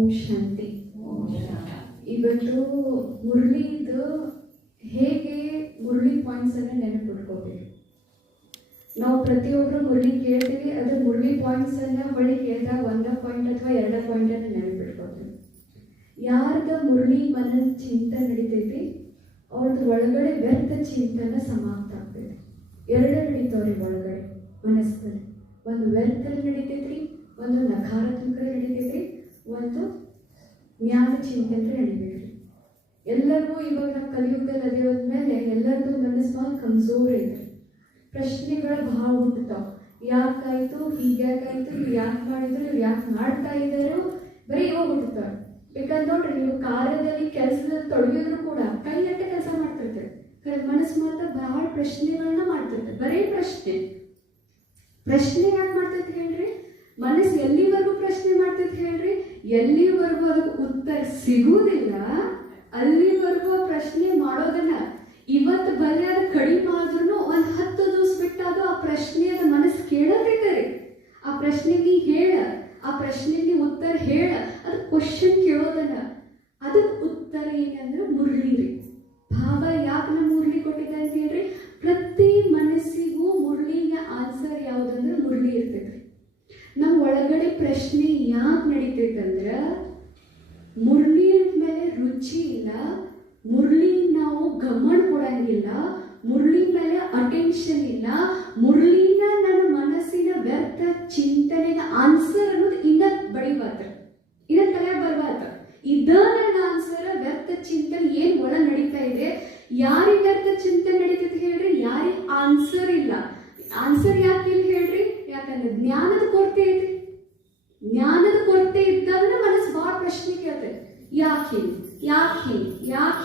ಓಂ ಶಾಂತಿ. ಇವತ್ತು ಮುರಳಿದು ಹೇಗೆ ಮುರಳಿ ಪಾಯಿಂಟ್ಸನ್ನು ನೆನಪಿಟ್ಕೋಬೇಕು. ನಾವು ಪ್ರತಿಯೊಬ್ಬರು ಮುರಳಿ ಕೇಳ್ತೀವಿ, ಅದ್ರ ಮುರಳಿ ಪಾಯಿಂಟ್ಸನ್ನು ಹೊಳ್ಳಿ ಕೇಳಿದಾಗ 1 ಪಾಯಿಂಟ್ ಅಥವಾ 2 ಪಾಯಿಂಟನ್ನು ನೆನಪಿಟ್ಕೋತೀವಿ. ಯಾರ್ದ ಮುರಳಿ ಮನದ ಚಿಂತನೆ ನಡೀತೈತಿ ಅವ್ರದ್ದು ಒಳಗಡೆ ವ್ಯರ್ಥ ಚಿಂತನೆ ಸಮಾಪ್ತ ಆಗ್ತೈತಿ. 2 ನಡೀತಾವ್ರಿ ಒಳಗಡೆ ಮನಸ್ಸಲ್ಲಿ. ಒಂದು ವ್ಯರ್ಥ ನಡೀತೈತ್ರಿ, ಒಂದು ನಕಾರಾತ್ಮಕ ನಡೀತೈತ್ರಿ, ಒಂದು ಜ್ಞಾನ ಚಿಂತನೆ ನಡೀತೈತ್ರಿ. ಎಲ್ಲರಿಗೂ ಇವಾಗ ನಾವು ಕಲಿಯುಗದಲ್ಲಿ ಅದೇವದ್ಮೇಲೆ ಎಲ್ಲರದ್ದು ಮನಸ್ಸು ಭಾಳ ಕಮ್ಜೋರ್ ಐತ್ರಿ. ಪ್ರಶ್ನೆಗಳು ಭಾಳ ಹುಟ್ಟುತ್ತಾವ. ಯಾಕಾಯ್ತು, ಹೀಗ್ಯಾಕಾಯ್ತು, ಇವ್ರು ಯಾಕೆ ಮಾಡಿದ್ರು, ಇವ್ರು ಯಾಕೆ ಮಾಡ್ತಾ ಇದ್ದಾರೋ, ಬರೀ ಇವಾಗ ಹುಟ್ಟುತ್ತಾವೆ. ಬೇಕಾದ್ರೆ ನೋಡ್ರಿ, ನೀವು ಕಾರ್ಯದಲ್ಲಿ ಕೆಲಸದಲ್ಲಿ ತೊಡಗಿದ್ರು ಕೂಡ ಕೈಯಟ್ಟೆ ಕೆಲಸ ಮಾಡ್ತಿರ್ತೀರಿ, ಮನಸ್ಸು ಮಾತ್ರ ಭಾಳ ಪ್ರಶ್ನೆಗಳನ್ನ ಮಾಡ್ತಿರ್ತಾರೆ. ಬರೀ ಪ್ರಶ್ನೆ ಯಾಕೆ ಮಾಡ್ತೈತಿ ಹೇಳ್ರಿ? ಮನಸ್ಸು ಎಲ್ಲಿವರೆಗೂ ಪ್ರಶ್ನೆ ಮಾಡ್ತೈತಿ ಹೇಳ್ರಿ? ಎಲ್ಲಿವರೆಗೂ ಅದಕ್ಕೆ ಉತ್ತರ ಸಿಗುವುದಿಲ್ಲ ಅಲ್ಲಿವರೆಗೂ ಪ್ರಶ್ನೆ ಮಾಡೋದನ್ನ ಇವತ್ತು ಬರೀ ಅದು ಕಡಿಮೆ ಆದ್ರೂ ಒಂದು 10 ದಿವಸ ಬಿಟ್ಟಾದ್ರೂ ಆ ಪ್ರಶ್ನೆಯ ಮನಸ್ಸು ಕೇಳೋದಿದ್ದಾರೆ. ಆ ಪ್ರಶ್ನೆಗೆ ಹೇಳ, ಆ ಪ್ರಶ್ನೆಗೆ ಉತ್ತರ ಹೇಳ, ಅದು ಕ್ವಶನ್ ಕೇಳೋದನ್ನ. ಅದಕ್ಕೆ ಉತ್ತರ ಏನಂದ್ರೆ ಮುರಳಿ ರೀ. ಭಾವ ಯಾಕೆ ನಮ್ಮ ಮುರಳಿ ಕೊಟ್ಟಿದ್ದ ಅಂತ ಹೇಳ್ರಿ? ಪ್ರತಿ ಮನಸ್ಸಿಗೂ ಮುರಳಿಗೆ ಆನ್ಸರ್ ಯಾವುದಂದ್ರೆ ಮುರಳಿ ಇರ್ತೈತ್ರಿ. ನಮ್ಮ ಒಳಗಡೆ ಪ್ರಶ್ನೆ ಯಾಕೆ ನಡೀತೈತಂದ್ರೆ ಮುರಳಿ ಮೇಲೆ ರುಚಿ ಇಲ್ಲ, ಮುರಳಿ ನಾವು ಗಮನ ಕೊಡಂಗಿಲ್ಲ, ಮುರಳಿ ಮೇಲೆ ಅಟೆನ್ಷನ್ ಇಲ್ಲ, ಮುರಳಿನ ನನ್ನ ಮನಸ್ಸಿನ ವ್ಯರ್ಥ ಚಿಂತನೆಗೆ ಆನ್ಸರ್ ಅನ್ನೋದು ಇನ್ನ ಬಡಿಬಾರ್ದು, ಇನ್ನ ತಲೆ ಬರ್ಬಾರ್ದು. ಇದ ನನ್ನ ಆನ್ಸರ್. ವ್ಯರ್ಥ ಚಿಂತನೆ ಏನ್ ಒಳ ನಡೀತಾ ಇದೆ, ಯಾರಿಗೆ ವ್ಯರ್ಥ ಚಿಂತನೆ ನಡೀತೈತೆ ಹೇಳ್ರಿ? ಯಾರಿಗೆ ಆನ್ಸರ್ ಇಲ್ಲ. ಆನ್ಸರ್ ಯಾಕೆ ಇಲ್ಲ ಹೇಳ್ರಿ? ಯಾಕಂದ್ರೆ ಜ್ಞಾನದ ಕೊರತೆ ಐತಿ. ಜ್ಞಾನದ ಕೊರತೆ ಇದ್ದಾಗ ಮನಸ್ಸು ಭಾಳ ಪ್ರಶ್ನೆ ಕೇಳ್ತೈತೆ. ಯಾಕೆ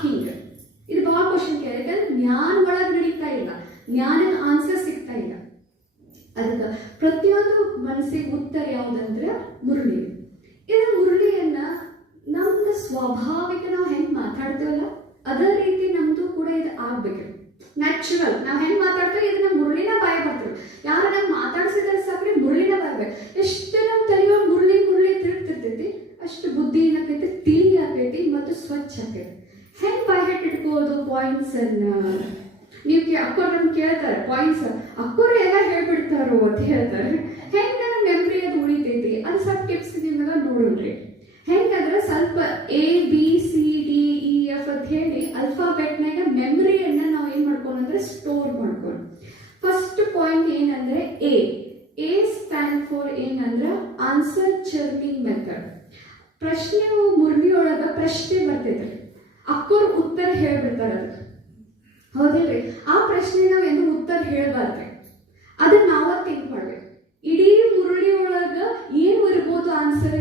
ಹಿಂಗ ಇದು ಭಾಳ ಕ್ವಶನ್ ಕೇಳ. ಯಾಕಂದ್ರೆ ಜ್ಞಾನ ಒಳಗೆ ನಡೀತಾ ಇಲ್ಲ, ಜ್ಞಾನದ ಆನ್ಸರ್ ಸಿಗ್ತಾ ಇಲ್ಲ. ಅದಕ್ಕೆ ಪ್ರತಿಯೊಂದು ಮನಸ್ಸಿಗೆ ಉತ್ತರ ಯಾವುದಂದ್ರೆ ಮುರಳಿ. ಇದು ಮುರಳಿಯನ್ನ ನಮ್ದು ಸ್ವಾಭಾವಿಕ ನಾವು ಹೆಂಗ್ ಮಾತಾಡ್ತೇವಲ್ಲ ಅದೇ ರೀತಿ ನಮ್ದು ಕೂಡ ಇದು ಆಗ್ಬೇಕು. ನ್ಯಾಚುರಲ್ ನಾವು ಹೆಂಗ್ ಮಾತಾಡ್ತೇವೆ ಇದನ್ನ ಮುರಳಿನ ಬಾಯ ಬರ್ತೇವೆ. ಯಾರು ನಂಗೆ ಮಾತಾಡ್ಸಿದ್ರೆ ಸಾಕ್ರಿ ಮುರಳಿನ ಬರ್ಬೇಕು. ಎಷ್ಟು ನಮ್ಮ ತಲೆಯೋ ಮುರಳಿ ತಿರುಗ್ತಿರ್ತೈತಿ ಅಷ್ಟು ಬುದ್ಧಿ ಏನಾಕೈತಿ, ತಿಳಿ ಆಕೈತಿ ಮತ್ತು ಸ್ವಚ್ಛ ಆಕೈತಿ. ಹೆಂಗ್ ಬಾಯ್ ಇಟ್ಕೋದು ಪಾಯಿಂಟ್ಸ್ ಅನ್ನ? ನೀವು ಅಕ್ಕೋರ್ ನಮ್ಗೆ ಕೇಳ್ತಾರೆ ಪಾಯಿಂಟ್ಸ್, ಅಕ್ಕೋರು ಎಲ್ಲ ಹೇಳ್ಬಿಡ್ತಾರೋ ಅಂತ ಹೇಳ್ತಾರೆ. ಹೆಂಗ್ ನನ್ನ ಮೆಮ್ರಿ ಅದು ಉಳಿತೈತಿ ಅದು ಸ್ವಲ್ಪ ಟಿಪ್ಸ್ ನಿಮ್ಗೆ ನೋಡೋಣ್ರಿ. ಹೆಂಗಂದ್ರೆ ಸ್ವಲ್ಪ ABCDEF ಅಂತ ಹೇಳಿ ಅಲ್ಫಾಬೆಟ್ನಾಗ ಮೆಮರಿಯನ್ನ ನಾವು ಏನ್ ಮಾಡ್ಕೊಂಡ್ರೆ ಸ್ಟೋರ್ ಮಾಡ್ಕೊಂಡು. ಫಸ್ಟ್ ಪಾಯಿಂಟ್ ಏನಂದ್ರೆ ಎ ಸ್ಟ್ಯಾಂಡ್ ಫಾರ್ ಏನಂದ್ರೆ ಆನ್ಸರ್ ಚರ್ನಿಂಗ್ ಮೆಥಡ್. ಪ್ರಶ್ನೆ ಮುರಳಿಯೊಳಗ ಪ್ರಶ್ನೆ ಬರ್ತೈತ್ರಿ, ಅಕ್ಕೋರ್ ಉತ್ತರ ಹೇಳ್ಬಿಡ್ತಾರ. ಅದಕ್ಕೆ ಹೌದಿಲ್ರಿ? ಆ ಪ್ರಶ್ನೆ ನಾವ್ ಎಂದು ಉತ್ತರ ಹೇಳ್ಬಾರ್ದ್ರಿ, ಅದನ್ನ ನಾವ ಥಿಂಕ್ ಮಾಡ್ಬೇಕು. ಇಡೀ ಮುರಳಿ ಒಳಗ ಏನ್ ಇರ್ಬೋದು ಆನ್ಸರ್,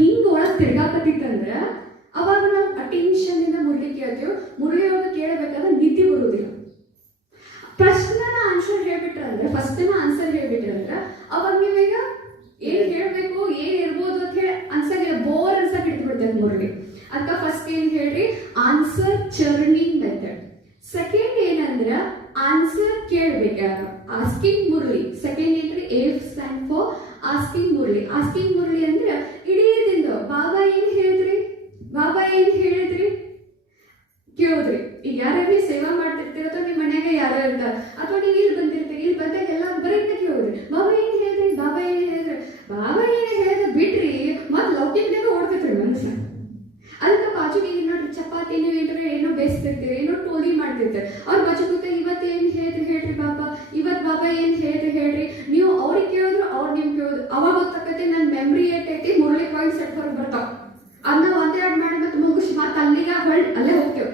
ಹಿಂಗ ಒಳಗ್ ತಿರ್ಗಾಕತ್ತಿತ್ತಂದ್ರ ಅವಾಗ ನಾವು ಅಟೆನ್ಷನ್ ಇಂದ ಮುರಳಿ ಕೇಳ್ತೇವೆ. ಮುರಳಿ ಒಳಗ ಕೇಳಬೇಕಾದ್ರೆ ನಿದ್ದೆ ಬರುವುದಿಲ್ಲ. ಪ್ರಶ್ನೆನ ಆನ್ಸರ್ ಹೇಳ್ಬಿಟ್ರಂದ್ರೆ ಆನ್ಸರ್ ಹೇಳ್ಬಿಟ್ರಂದ್ರ ಅವಾಗ ನೀವೀಗ ಏನ್ ಹೇಳ್ಬೇಕು, ಏನ್ ಇರ್ಬೋದು ಅಂತ ಹೇಳಿ ಅನ್ಸಂಗಿಲ್ಲ, ಬೋರ್ ಅನ್ಸಕ್ ಇಟ್ಬಿಡ್ತೇವೆ ಮುರಳಿ. ಅದಕ್ಕ ಫಸ್ಟ್ ಏನ್ ಹೇಳ್ರಿ? Answer churning method. ಸೆಕೆಂಡ್ ಏನಂದ್ರ ಆನ್ಸರ್ ಕೇಳ್ಬೇಕ, ಆಸ್ಕಿಂಗ್ ಮುರಳಿ. ಸೆಕೆಂಡ್ ಏನ್ರಿ? A stand for asking Murali. Asking Murali ಅಂದ್ರೆ ಇಡೀ ದಿನ ಬಾಬಾ ಏನ್ ಹೇಳಿದ್ರಿ ಕೇಳೋದ್ರಿ. ಈಗ ಯಾರಾಗ್ಲಿ ಸೇವಾ ಮಾಡ್ತಿರ್ತೀರ ಅಥವಾ ನಿಮ್ಮ ಮನ್ಯಾಗ ಯಾರೋ ಇರ್ತಾರ ಅಥವಾ ನೀವು ಇಲ್ಲಿ ಬಂದಿರ್ತೀರಿ, ಇಲ್ಲಿ ಬಂದಾಗ ಎಲ್ಲ ಬರೀ ಕೇಳೋದ್ರಿ. ಬಾಬಾ ಏನ್ ಹೇಳಿದ್ರಿ ಬಿಟ್ರಿ ಮತ್ ಲೌಕಿಕದಾಗ ಓಡ್ತೈತ್ರಿ ಮನಸ್ಸ. ಅದಕ್ಕೆ ಬಾಜು ಈಗ ನೋಡ್ರಿ ಚಪಾತಿ ಏನೋ ಬೇಯಿಸ್ತಿರ್ತೀರಿ, ಏನೋ ಟೋಲಿ ಮಾಡ್ತಿರ್ತೀರಿ. ಅವ್ರ ಬಾಜು ಕೂತ ಇವತ್ತು ಏನ್ ಹೇಳ್ರಿ ಬಾಬಾ, ಇವತ್ತು ಬಾಬಾ ಏನ್ ಹೇಳ್ರಿ. ನೀವು ಅವ್ರಿಗೆ ಕೇಳಿದ್ರು ಅವ್ರು ನಿಮ್ಗೆ ಕೇಳೋದು. ಅವಾಗ ಗೊತ್ತಾಕೈತಿ ನನ್ನ ಮೆಮ್ರಿ ಏಟೈತಿ, ಮುರಳಿ ಪಾಯಿಂಟ್ ಸೆಟ್ ಹೊರಗೆ ಬರ್ತಾವ. ಅದನ್ನ ಒಂದೇ ಮಾಡಿ ಮತ್ತೆ ಮುಗಿಸಿ ಮತ್ತೆ ಅಲ್ಲಿಗೆ ಅಲ್ಲೇ ಹೋಗ್ತೇವೆ.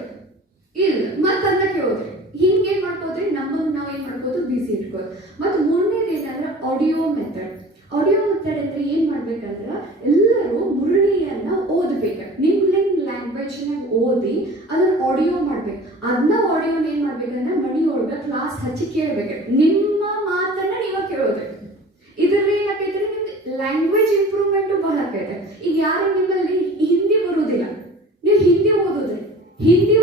ಇಲ್ಲ ಮತ್ತೆ ಅದನ್ನ ಕೇಳೋದ್ರಿ. ಹಿಂಗೇನ್ ಮಾಡ್ಕೋದ್ರಿ? ನಮ್ಮನ್ನು ನಾವ್ ಏನ್ ಮಾಡ್ಕೋದು, ಬಿಸಿ ಇಟ್ಕೋದು. ಮತ್ತು ಮೂರನೇದು ಏನಂದ್ರೆ ಆಡಿಯೋ ಮೆಥಡ್. ಆಡಿಯೋ ಮೆಥಡ್ ಅಂದ್ರೆ ಏನ್ ಮಾಡ್ಬೇಕಂದ್ರ ಎಲ್ಲರೂ ಮುರಳಿಯನ್ನ ಓದ್ಬೇಕು. ನಿಮ್ ಲ್ಯಾಂಗ್ವೇಜ್ ನಾಗ ಓದಿ ಅದನ್ನ ಆಡಿಯೋ ಮಾಡ್ಬೇಕು. ಅದನ್ನ ಆಡಿಯೋನ ಏನ್ ಮಾಡ್ಬೇಕಂದ್ರೆ ಮನೆಯೊಳಗ ಕ್ಲಾಸ್ ಹಚ್ಚಿ ಕೇಳ್ಬೇಕು. ನಿಮ್ಮ ಮಾತನ್ನ ನೀವ ಕೇಳೋದ್ರಿ. ಇದ್ರಲ್ಲಿ ಏನಾಕೈತ್ರಿ? ನಿಮ್ಗೆ ಲ್ಯಾಂಗ್ವೇಜ್ ಇಂಪ್ರೂವ್ಮೆಂಟ್ ಬಹಳ ಆಕೈತೆ. ಈಗ ಯಾರು ನಿಮ್ಮಲ್ಲಿ ಹಿಂದಿ ಬರುವುದಿಲ್ಲ, ನೀವು ಹಿಂದಿ ಓದೋದ್ರಿ. ಹಿಂದಿ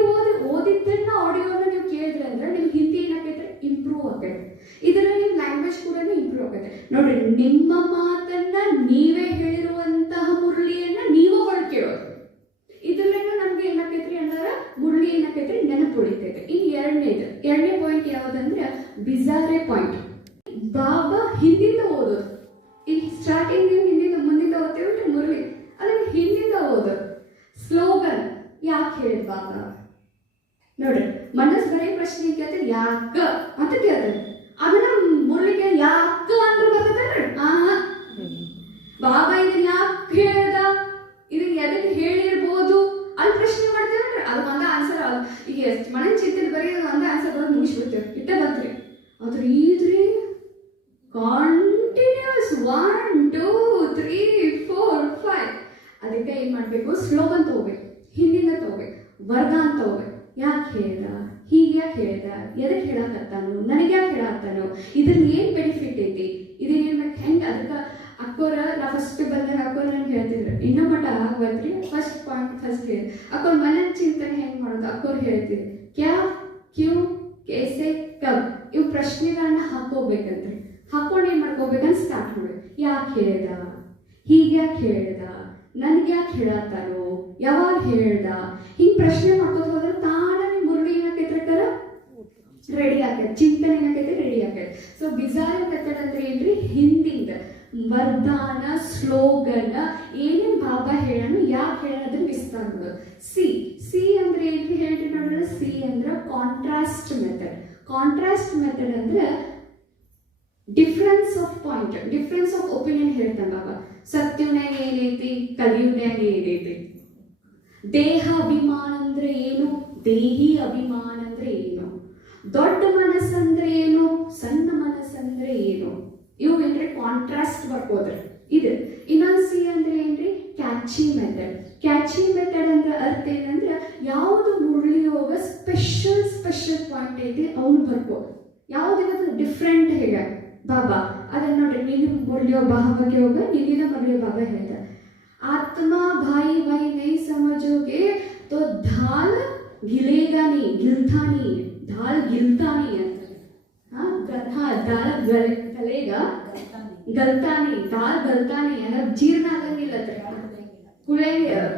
ಓದಿದ್ದನ್ನ ಆಡಿಯೋನ ನೀವು ಕೇಳಿದ್ರಿ ಅಂದ್ರೆ ನಿಮ್ಗೆ ಹಿಂದಿ ಏನಾಕೈತ್ರಿ? ಇಂಪ್ರೂವ್ ಆಕೈತೆ. ಇದರಲ್ಲಿ ನಿಮ್ ಲ್ಯಾಂಗ್ವೇಜ್ ಕೂಡ ಜೀವನ ಇಂಪ್ರೂವ್ ಆಗುತ್ತೆ. ನೋಡ್ರಿ, ನಿಮ್ಮ ಮಾತನ್ನ ನೀವೇ ಹೇಳಿರುವಂತಹ ಮುರಳಿಯನ್ನ ನೀವು ಹೊಳ್ಕೇಳೋದು, ಇದ್ರಲ್ಲೇನೋ ನಮ್ಗೆ ಏನಾಕೈತ್ರಿ ಅಂದ್ರೆ ಮುರಳಿ ಏನಾಕೈತ್ರಿ ನೆನಪು ಉಳಿತೈತೆ. ಇನ್ನು ಎರಡನೇ ಪಾಯಿಂಟ್ ಯಾವ್ದಂದ್ರೆ ಬಿಜಾರೆ ಪಾಯಿಂಟ್. ಬಾಬಾ ಹಿಂದಿಂದ ಓದೋದು. ಇಲ್ಲಿ ಸ್ಟಾರ್ಟಿಂಗ್ ಹಿಂದಿಂದ ಮುಂದಿಂದ ಓದ್ತೇವೆ ಮುರಳಿ, ಅದನ್ನ ಹಿಂದಿಂದ ಓದೋದು. ಸ್ಲೋಗನ್ ಯಾಕೆ ಹೇಳಿದ್ ಬಾಬಾ? ನೋಡ್ರಿ, ಮನಸ್ಸು ಬರೀ ಪ್ರಶ್ನೆ ಕೇಳ್ತದೆ, ಯಾಕ ಅಂತ ಕೇಳ್ತದೆ. ಅದನ್ನ ಮುರಳಿಗೆ ಯಾಕ ಅಂದ್ರೆ ಬರ್ತದಲ್ರಿ. ಬಾಬಾ ಇದನ್ನ ಯಾಕೆ ಹೇಳ್ದ, ಇದನ್ನ ಎದಕ್ಕೆ ಹೇಳಿರ್ಬೋದು ಅಲ್ಲಿ ಪ್ರಶ್ನೆ ಮಾಡ್ತೇವಲ್ರಿ. ಅದು ಒಂದ ಆನ್ಸರ್. ಈಗ ಎಷ್ಟು ಮನೆ ಚಿಂತನೆ ಬರೀ ಒಂದ ಆನ್ಸರ್ ಬರೋದು ಮುಗಿಸ್ಬಿಡ್ತೇವೆ, ಇಟ್ಟ ಬಂತ್ರಿ. ಅದ್ರ ಇದ್ರಿ ಕಾಂಟಿನ್ಯೂಸ್ 1 2 3 4 5. ಅದಕ್ಕೆ ಏನ್ ಮಾಡ್ಬೇಕು, ಸ್ಲೋಗನ್ ತಗೋಬೇಕು, ಹಿಂದಿನ ತಗೋಬೇಕು, ವರದಾನ ತಗೋಬೇಕು. ಯಾಕೆ ಹೇಳ್ದ, ಹೀಗೆ ಯಾಕೆ ಹೇಳ್ದ, ಎದಕ್ಕೆ ಹೇಳಕತ್ತಾನು, ನನಗೆ ಯಾಕೆ ಹೇಳತ್ತಾನು, ಇದ್ರಲ್ಲಿ ಏನ್ ಬೆನಿಫಿಟ್ ಐತಿ, ಇದೇನ್ ಹೆಂಗೆ. ಅದಕ್ಕೆ ಅಕ್ಕೋರ ನಾ ಫಸ್ಟ್ ಬಂದಾಗ ಅಕ್ಕೋರ್ ನನ್ಗೆ ಹೇಳ್ತಿದ್ರು, ಇನ್ನೂ ಮಟ್ಟ ಆಗ್ಬಂದ್ರಿ ಫಸ್ಟ್ ಪಾಯಿಂಟ್ ಫಸ್ಟ್ ಹೇಳಿ ಅಕ್ಕೋರ್ ಮನ ಚಿಂತನೆ ಹೆಂಗ್ ಮಾಡೋದು ಅಕ್ಕೋರ್ ಹೇಳ್ತಿದ್ರು. ಕ್ಯಾ, ಕ್ಯೂ, ಕೇಸೆ, ಕಬ್ ಇವು ಪ್ರಶ್ನೆಗಳನ್ನ ಹಾಕೋಬೇಕಂತ್ರಿ. ಹಾಕೊಂಡು ಏನ್ ಮಾಡ್ಕೋಬೇಕಂತ ಸ್ಟಾರ್ಟ್ ಮಾಡ್ಬೇಕು. ಯಾಕೆ ಹೇಳ್ದ, ಹೀಗೆ ಯಾಕೆ ಹೇಳ್ದ, ನನ್ಗೆ ಯಾಕೆ ಹೇಳತ್ತಾನು, ಯಾವಾಗ ಹೇಳ್ದ, ಹಿಂಗ್ ಪ್ರಶ್ನೆ ಮಾಡ್ಕೋತ ಹೋದ್ರೆ ತಾನೇ ಮುರುಳಿ ಏನಾಕೈತ್ರ ರೆಡಿ ಆಕೈತೆ, ಚಿಂತನೆ ಏನಾಕೈತೆ ರೆಡಿ ಆಕೈತೆ. ಸೊ ಬಿಜಾರ ಮೆಥಡ್ ಅಂದ್ರೆ ಏನ್ರಿ, ಹಿಂದಿಂದ ವರದಾನ, ಸ್ಲೋಗನ್, ಏನೇನ್ ಬಾಬಾ ಹೇಳೋಣ, ಯಾಕೆ ಹೇಳೋದನ್ನ ವಿಸ್ತಾರ ಮಾಡೋದು. ಸಿ ಅಂದ್ರೆ ಏನ್ರಿ ಹೇಳ್ರಿ ನೋಡ್ರಿ, ಸಿ ಅಂದ್ರೆ ಕಾಂಟ್ರಾಸ್ಟ್ ಮೆಥಡ್. ಕಾಂಟ್ರಾಸ್ಟ್ ಮೆಥಡ್ ಅಂದ್ರೆ difference of point, difference of opinion ಹೇಳ್ತಾನೆ ಬಾಬಾ. ಸತ್ಯುನ್ಯಾಗ ಏನೈತಿ, ಕಲಿಯುನ್ಯಾಗ ಏನೈತಿ, ದೇಹ ಅಭಿಮಾನ ಅಂದ್ರೆ ಏನು, ದೇಹಿ ಅಭಿಮಾನ ಅಂದ್ರೆ ಏನು, ದೊಡ್ಡ ಮನಸ್ಸಂದ್ರೆ ಏನು, ಸಣ್ಣ ಮನಸ್ಸಂದ್ರೆ ಏನು, ಇವು ಏನ್ರಿ ಕಾಂಟ್ರಾಸ್ಟ್ ಬರ್ಬೋದ್ರಿ. ಇದು ಇನ್ನೊಂದು ಸಿ ಅಂದ್ರೆ ಏನ್ರಿ, ಕ್ಯಾಚಿ ಮೆಥಡ್. ಕ್ಯಾಚಿ ಮೆಥಡ್ ಅಂದ್ರೆ ಅರ್ಥ ಏನಂದ್ರೆ ಯಾವುದು ಮುರಳಿಯೋಗ ಸ್ಪೆಷಲ್ ಪಾಯಿಂಟ್ ಐತಿ ಅವನು ಬರ್ಬೋದು. ಯಾವ್ದು ಡಿಫ್ರೆಂಟ್ ಹೇಗೆ ಬಾಬಾ ಅದನ್ನ ನೋಡ್ರಿ, ನೀನು ಮುರಳಿಯೋ ಭಾವಕ್ಕೆ ಹೋಗ, ನೀನಿನ ಮುರಳಿಯೋ ಬಾಬಾ ಹೇಳ್ದ, ಆತ್ಮ ಭಾಯಿ ಭಾಯಿ ನೈ ಸಮझोगे तो ढाल गिलेगा नहीं, गिलता नहीं, ढाल गिलता नहीं ಅಂತ. ದಾಲ್ ಗಲೇಗಾ, ಗಲ್ತಾ नहीं, ದಾಲ್ ಗಲ್ತಾ नहीं ಅಂದ್ರೆ ಜೀರ್ಣ ಆಗಂಗಿಲ್ಲ, ಕುಳೆ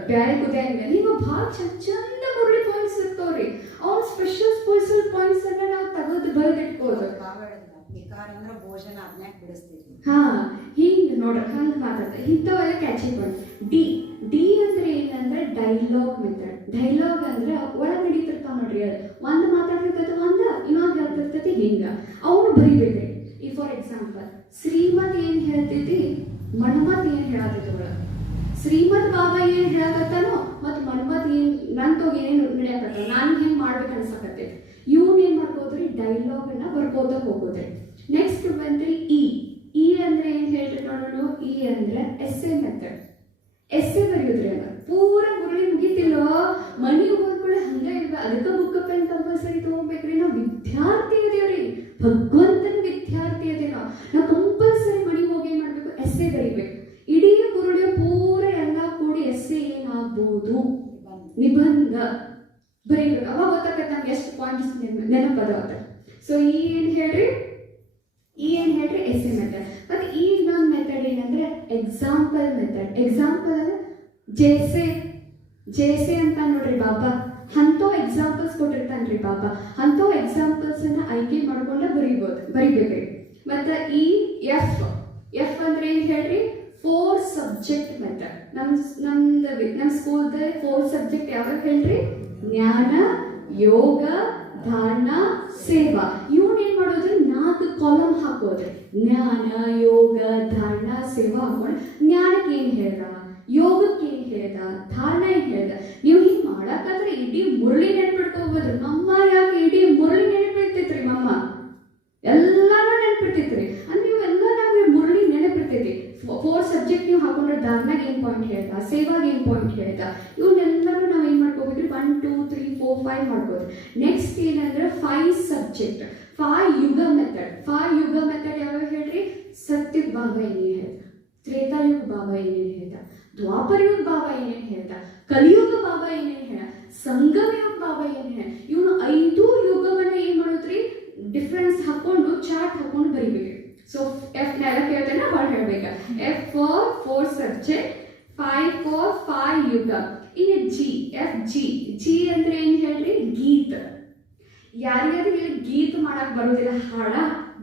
ಬ್ಯಾಳೆ ಕುದಿಯಂಗಿಲ್ಲ. ನೀವು ಭಾಳ ಚಂದ ಮುರಳಿ ಪಾಯಿಂಟ್ಸ್ ಇರ್ತಾವ್ರಿ. ಅವ್ನ ಸ್ಪೆಷಲ್ ಪಾಯಿಂಟ್ಸ್ ಅನ್ನ ನಾವು ತೆಗೆದು ಬರೆದಿಟ್ಕೋದು. ಹಿಂಗ್ ನೋಡ್ರಿ, ಹಂಗ ಮಾತಾಡ್ತಾರೆ, ಇಂಥವೆಲ್ಲ ಕ್ಯಾಚಿ ಪಾಯಿಂಟ್. ಡಿ ಅಂದ್ರೆ ಏನಂದ್ರೆ ಡೈಲಾಗ್ ಮೆಥಡ್. ಡೈಲಾಗ್ ಅಂದ್ರೆ ಒಳಗ್ ನಡೀತಿರ್ತಾವ ನೋಡ್ರಿ, ಅದು ಒಂದು ಮಾತಾಡ್ತಿರ್ತೈತಿ, ಇನ್ನೊಂದು ಹೇಳ್ತಿರ್ತೈತಿ, ಹಿಂಗ ಅವನು ಬರಿಬೇಕ್ರಿ. ಈ ಫಾರ್ ಎಕ್ಸಾಂಪಲ್ ಶ್ರೀಮತ್ ಏನ್ ಹೇಳ್ತೈತಿ, ಮನ್ಮತ್ ಏನ್ ಹೇಳತೈತಿ ಒಳಗ. ಶ್ರೀಮತ್ ಬಾಬಾ ಏನ್ ಹೇಳಕತ್ತಾನೋ ಮತ್ ಮನ್ಮತ್ ಏನ್ ನಂತೋಗಿ ಏನೇನು ನಡೆಯಕತ್ತ, ನಾನು ಹೆಂಗ್ ಮಾಡ್ಬೇಕು ಅನ್ಸಕತ್ತೈತಿ. ಇವ್ನ ಏನ್ ಮಾಡ್ಕೋದ್ರಿ, ಡೈಲಾಗ್ ಅನ್ನ ಬರ್ಕೋತ ಹೋಗೋದ್ರಿ. ನೆಕ್ಸ್ಟ್ ಬಂದ್ರಿ ಇ ಅಂದ್ರೆ ಏನ್ ಹೇಳ್ರಿ ನೋಡೋಣ. ಇ ಅಂದ್ರೆ ಎಸ್ಸೆ ಮೆಥಡ್. ಎಸ್ಸೆ ಬರೆಯೋದ್ರಿ ಅಲ್ಲ, ಪೂರ ಮುರಳಿ ಮುಗಿತಿಲ್ಲೋ, ಮನಿ ಹೋಗ್ಕೊಳ್ಳಿ ಹಂಗ ಇರ್ಬೇಕು. ಅದಕ್ಕೆ ಬುಕ್ ಪೆನ್ ಕಂಪಲ್ಸರಿ ತಗೋಬೇಕ್ರಿ. ನಾವು ವಿದ್ಯಾರ್ಥಿ ಇದೀವ್ರಿ, ಭಗವಂತನ ವಿದ್ಯಾರ್ಥಿ ಅದೇ ನಾವು ಕಂಪಲ್ಸರಿ ಮನಿ ಹೋಗಿ ಏನ್ ಮಾಡ್ಬೇಕು, ಎಸ್ಸೆ ಬರೀಬೇಕು. ಇಡೀ ಮುರಳಿಯ ಪೂರ ಎಲ್ಲ ಕೂಡಿ ಎಸ್ಸೆ ಏನಾಗ್ಬೋದು, ನಿಬಂಧ ಬರೀಬೇಕು. ಅವಾಗ ಗೊತ್ತಾಗತ್ತೆ ನಮ್ಗೆ ಎಷ್ಟು ಪಾಯಿಂಟ್ಸ್ ನೆನಪದ. ಸೊ ಈ ಏನ್ ಹೇಳ್ರಿ ಎಸ್ಸೆ ಮೆಥಡ್. ಮತ್ತೆ ಈ ಇನ್ನೊಂದು ಮೆಥಡ್ ಏನಂದ್ರೆ ಎಕ್ಸಾಂಪಲ್ ಮೆಥಡ್. ಎಕ್ಸಾಂಪಲ್ ಅಂದ್ರೆ ಜೇಸೆ ಅಂತ ನೋಡ್ರಿ ಬಾಬಾ, ಅಂತೋ ಎಕ್ಸಾಂಪಲ್ಸ್ ಕೊಟ್ಟಿರ್ತಾನ್ರಿ ಬಾಬಾ. ಅಂತೋ ಎಕ್ಸಾಂಪಲ್ಸ್ ಅನ್ನ ಆಯ್ಕೆ ಮಾಡ್ಕೊಂಡ ಬರಿಬೇಕ್ರಿ. ಮತ್ತೆ ಈ ಎಫ್ ಅಂದ್ರೆ ಏನ್ ಹೇಳ್ರಿ, 4 ಸಬ್ಜೆಕ್ಟ್ ಮೆಥಡ್. ನಮ್ ಸ್ಕೂಲ್ದ 4 ಸಬ್ಜೆಕ್ಟ್ ಯಾವಾಗ ಹೇಳ್ರಿ, ಜ್ಞಾನ, ಯೋಗ, ಧಾರಣ, ಸೇವಾ. ಇವನ್ ಏನ್ ಮಾಡೋದ್ರಿ, 4 ಕಾಲಮ್ ಹಾಕೋದ್ರಿ. ಜ್ಞಾನ, ಯೋಗ, ಧಾರಣ, ಸೇವಾ ಹಾಕೊಂಡು ಜ್ಞಾನಕ್ಕೆ ಏನ್ ಹೇಳ್ದ, ಯೋಗಕ್ಕೆ ಏನ್ ಹೇಳ್ದ, ಧಾರಣ ಏನ್ ಹೇಳ್ದ. ನೀವು ಹಿಂಗ್ ಮಾಡಕ್ಕಾದ್ರೆ ಇಡೀ ಮುರಳಿ ನೆನ್ಪಿಟ್ಕೋಬೋದ್ರಿ. ಮಮ್ಮ ಯಾಕೆ ಇಡೀ ಮುರಳಿ ನೆನಪಿರ್ತೈತ್ರಿ, ಮಮ್ಮ ಎಲ್ಲಾನು ನೆನಪಿರ್ತೈತ್ರಿ. ಅಂದ್ರೆ ನೀವೆಲ್ಲ ನಮ್ಗೆ ಮುರಳಿ ನೆನಪಿರ್ತೈತಿ. 4 ಸಬ್ಜೆಕ್ಟ್ ನೀವು ಹಾಕೊಂಡ್ರೆ ಧಾರಣಾಗ ಏನ್ ಪಾಯಿಂಟ್ ಹೇಳ್ದ, ಸೇವಾಗ ಏನ್ ಪಾಯಿಂಟ್ ಹೇಳ್ದ, ಇವನ್ನೆಲ್ಲರೂ ನಾವ್ ಏನ್ ಮಾಡ್ಕೋಬೇಕ್ರಿ, 1 2 3 4 5 ಮಾಡ್ಬೋದು. ನೆಕ್ಸ್ಟ್ ಏನಂದ್ರೆ 5 ಸಬ್ಜೆಕ್ಟ್, 5 ಯುಗ ಮೆಥಡ್. 5 ಯುಗ ಮೆಥಡ್ ಯಾವಾಗ ಹೇಳ್ರಿ, ಸತ್ಯುಗ್ ಬಾಬಾ ಏನೇನ್ ಹೇಳ್ದ, ತ್ರೇತಾಯುಗ ಬಾಬಾ ಏನೇನ್ ಹೇಳ್ದ, ದ್ವಾಪರ ಯುಗ ಬಾಬಾ ಏನೇನ್ ಹೇಳ್ದ, ಕಲಿಯುಗ ಬಾಬಾ ಏನೇನ್ ಹೇಳ, ಸಂಗಮ ಯುಗ ಬಾಬಾ ಏನ್ ಹೇಳ. ಇವನು 5 ಯುಗವನ್ನ ಏನ್ ಮಾಡೋದ್ರಿ, ಡಿಫ್ರೆನ್ಸ್ ಹಾಕೊಂಡು ಚಾರ್ಟ್ ಹಾಕೊಂಡು ಬರಿಬೇಕ್ರಿ. ಸೊ ಎಫ್ ನೆಲ ಕೇಳ್ತೇನೆ ಹೊರ ಹೇಳ್ಬೇಕು. ಎಫ್ ಫಾರ್ 4 ಸಬ್ಜೆಕ್ಟ್, 5 ಫಾರ್ 5 ಯುಗ. ಇನ್ನು ಜಿ, ಎಫ್ ಜಿ. ಜಿ ಅಂದ್ರೆ ಏನ್ ಹೇಳ್ರಿ? ಗೀತ. ಯಾರಿಗಾದ್ರೂ ಇಲ್ಲಿ ಗೀತ ಮಾಡಕ್ ಬರೋದಿಲ್ಲ, ಹಾಡ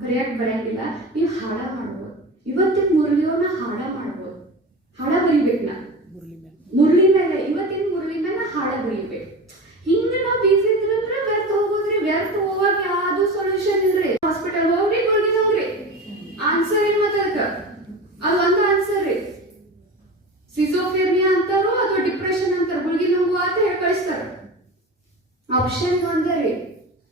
ಬರೆಯಕ್ ಬರಂಗಿಲ್ಲ, ನೀವು ಹಾಡ ಮಾಡ್ಬೋದು. ಇವತ್ತಿನ ಮುರಳಿಯವ್ರನ್ನ ಹಾಡ ಮಾಡ್ಬೋದು, ಹಾಡ ಬರಿಬೇಕು. ನಾ ಮುರಳಿ ಮೇಲೆ ಇವತ್ತಿನ ಮುರಳಿ ಮೇಲೆ ಹಾಡ ಬರೀಬೇಕು. ಹಿಂಗ ನಾವು ಬೀಸಿ ಇದ್ರಂದ್ರೆ ವ್ಯರ್ಥ ಹೋಗೋದ್ರಿ. ವ್ಯರ್ಥ ಹೋಗಾಕ ಯಾವ್ದು ಸೊಲ್ಯೂಷನ್ ಇಲ್ರಿ. ಹಾಸ್ಪಿಟಲ್ ಹೋಗ್ರಿ, ಗುಳ್ಗಿ ಹೋಗ್ರಿ. ಆನ್ಸರ್ ಏನ್ ಮಾತಾಡ್ಕ? ಅದು ಒಂದು ಆನ್ಸರ್ ರೀ. ಸಿಜೋಫ್ರೇನಿಯಾ ಅಂತಾರೋ ಅಥವಾ ಡಿಪ್ರೆಷನ್ ಅಂತಾರ, ಗುಳ್ಗಿ ನುಂಗು ಅಂತ ಹೇಳಿ ಕಳಿಸ್ತಾರ. ಆಪ್ಷನ್ ಒಂದೇ ರೀ.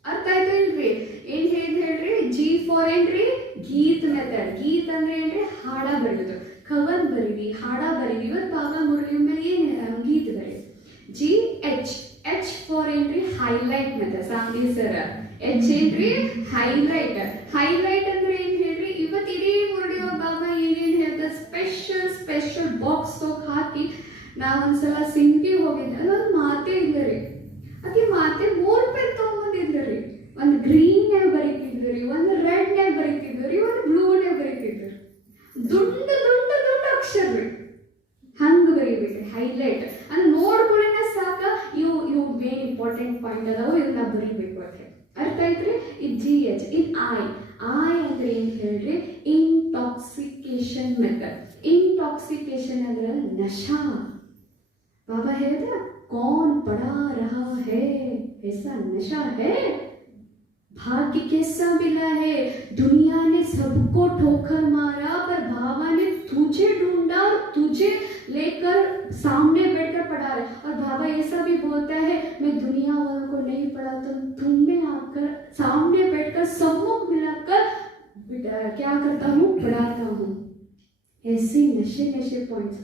ಅರ್ಥ ಆಯ್ತು ಇಲ್ರಿ? ಏನ್ ಹೇಳ್ರಿ? ಜಿ ಫಾರ್ ಏನ್ರಿ? ಗೀತ್ ಮೆಥಡ್. ಗೀತ್ ಅಂದ್ರೆ ಏನ್ರಿ? ಹಾಡ ಬರೆಯೋದು. ಕವನ್ ಬರೀರಿ, ಹಾಡ ಬರೀರಿ. ಇವತ್ತು ಬಾಬಾ ಮುರಳಿ ಮೇಲೆ ಏನ್ ಹೇಳ್ತಾರ? ಗೀತ್ ಬರೀ. G H. ಎಚ್ ಫಾರ್ ಏನ್ರಿ? Highlight method. Sangli sir H ಏನ್ರಿ? ಹೈಲೈಟ್. ಹೈಲೈಟ್ ಅಂದ್ರೆ ಏನ್ ಹೇಳ್ರಿ? ಇವತ್ತು ಇಡೀ ಮುರಳಿ ಬಾಬಾ ಏನೇನ್ ಹೇಳ್ತಾರೆ? ಸ್ಪೆಷಲ್ ಬಾಕ್ಸ್ ಹಾಕಿ. ನಾವೊಂದ್ಸಲ ಸಿಂಗಿ ಹೋಗಿದ್ದೆ, ಅದೊಂದು ಮಾತೇ ಇಲ್ಲ ರೀ. ಅದೇ ಮಾತೆ 3 ಪೆನ್ ತಗೊಂಡ್ಬಂದಿದ್ರಿ. ಒಂದು ಗ್ರೀನ್ ನಾಗ ಬರೀತಿದ್ರಿ, ಒಂದು ರೆಡ್ ನಾಗ ಬರೀತಿದ್ರಿ, ಒಂದು ಬ್ಲೂ ನಾಗ ಬರೀತಿದ್ರಿ. ದುಡ್ಡು ಅಕ್ಷರ ರೀ. ಹಂಗ ಬರೀಬೇಕ್ರಿ ಹೈಲೈಟ್. ಅಂದ್ರೆ ನೋಡ್ಕೊಳ್ಳೋಣ ಸಾಕ, ಇವು ಮೇನ್ ಇಂಪಾರ್ಟೆಂಟ್ ಪಾಯಿಂಟ್ ಅದಾವ, ಇವನ್ನ ಬರೀಬೇಕು ಅಂತ. ಅರ್ಥ ಆಯ್ತ್ರಿ? ಇದು G H. In I. I ಅಂದ್ರೆ ಏನ್ ಹೇಳ್ರಿ? Intoxication method. ಇಂಟಾಕ್ಸಿಕೇಶನ್ ಅಂದ್ರೆ ನಶಾ. ಬಾಬಾ ಹೇಳ್ದ, कौन पढ़ा रहा है ऐसा नशा है, भाग्य कैसा मिला है, दुनिया ने सबको ठोकर मारा पर बाबा ने तुझे ढूंढा और तुझे लेकर सामने बैठकर पढ़ा रहे. और बाबा ऐसा भी बोलता है, मैं दुनिया वालों को नहीं पढ़ाता, तुम में आकर सामने बैठकर सम्मुख मिलाकर क्या करता हूँ? पढ़ाता हूँ. ऐसे नशे पॉइंट्स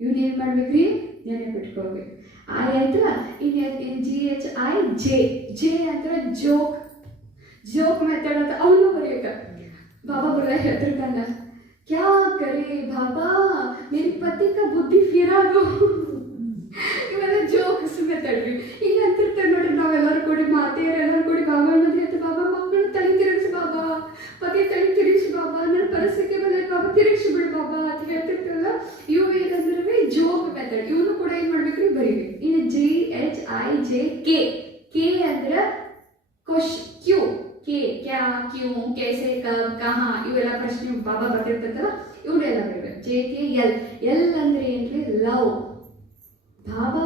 ಇವ್ನ ಏನ್ ಮಾಡ್ಬೇಕ್ರಿ? ನೆನಪಿಟ್ಕೋಬೇಕು. ಐ ಆಯ್ತಲ್ಲ. In G H I. J. J ಅಂದ್ರೆ ಜೋಕ್ ಮೆಥಡ್ ಅಂತ ಅವನು ಬರೆಯಕ. ಬಾಬಾ बोला ಹೇಳ್ತಿರ್ತಾನ, क्या करे बाबा मेरे पति का बुद्धि फिरा दो. ಇವೆಲ್ಲ ಜೋಕ್ಸ್ ಮೆಥಡ್ ರೀ. ಈಗ ಅಂತಿರ್ತಾರೆ ನೋಡ್ರಿ, ನಾವೆಲ್ಲರೂ ಕೂಡಿ ಮಾತೆಯರೆಲ್ಲರೂ ಕೂಡಿ ಬಾಬಾ ಅನ್ನೋದು ಹೇಳ್ತೀವಿ. ಬಾಬಾ ಮಕ್ಕಳು ತಲೆ ತಿರುಗಿಸಿ ಬಾಬಾ, ಪತಿ ತಲೆ ತಿರುಗಿಸಿ ಬಾಬಾ, ನನ್ನ ಪರಿಸ್ಥಿತಿ ಬಂದ್ರೆ ಬಾಬಾ ತಿರುಗಿಸಿ ಬಿಡು ಬಾಬಾ ಅಂತ ಹೇಳ್ತಿರ್ತೀವಲ್ಲ. ಇವು ಏನಂದ್ರೆ ಜೋಕ್ ಮೆಥಡ್. ಇವನು ಕೂಡ ಏನ್ ಮಾಡ್ಬೇಕ್ರಿ? ಬರೀಬೇಕು. ಇನ್ನು G H I J K. K ಅಂದ್ರೆ ಕ್ಯೂ. ಕೆ ಕ್ಯಾ, ಕ್ಯೂ, ಕೇಸೆ, ಕಬ್, ಕಹಾ, ಇವೆಲ್ಲ ಪ್ರಶ್ನೆ ಬಾಬಾ ಬರ್ತಿರ್ತಲ್ಲ, ಇವನ್ನೆಲ್ಲ ಬರೀಬೇಕು. J K L. ಎಲ್ ಅಂದ್ರೆ ಏನ್ರಿ? ಲವ್. बाबा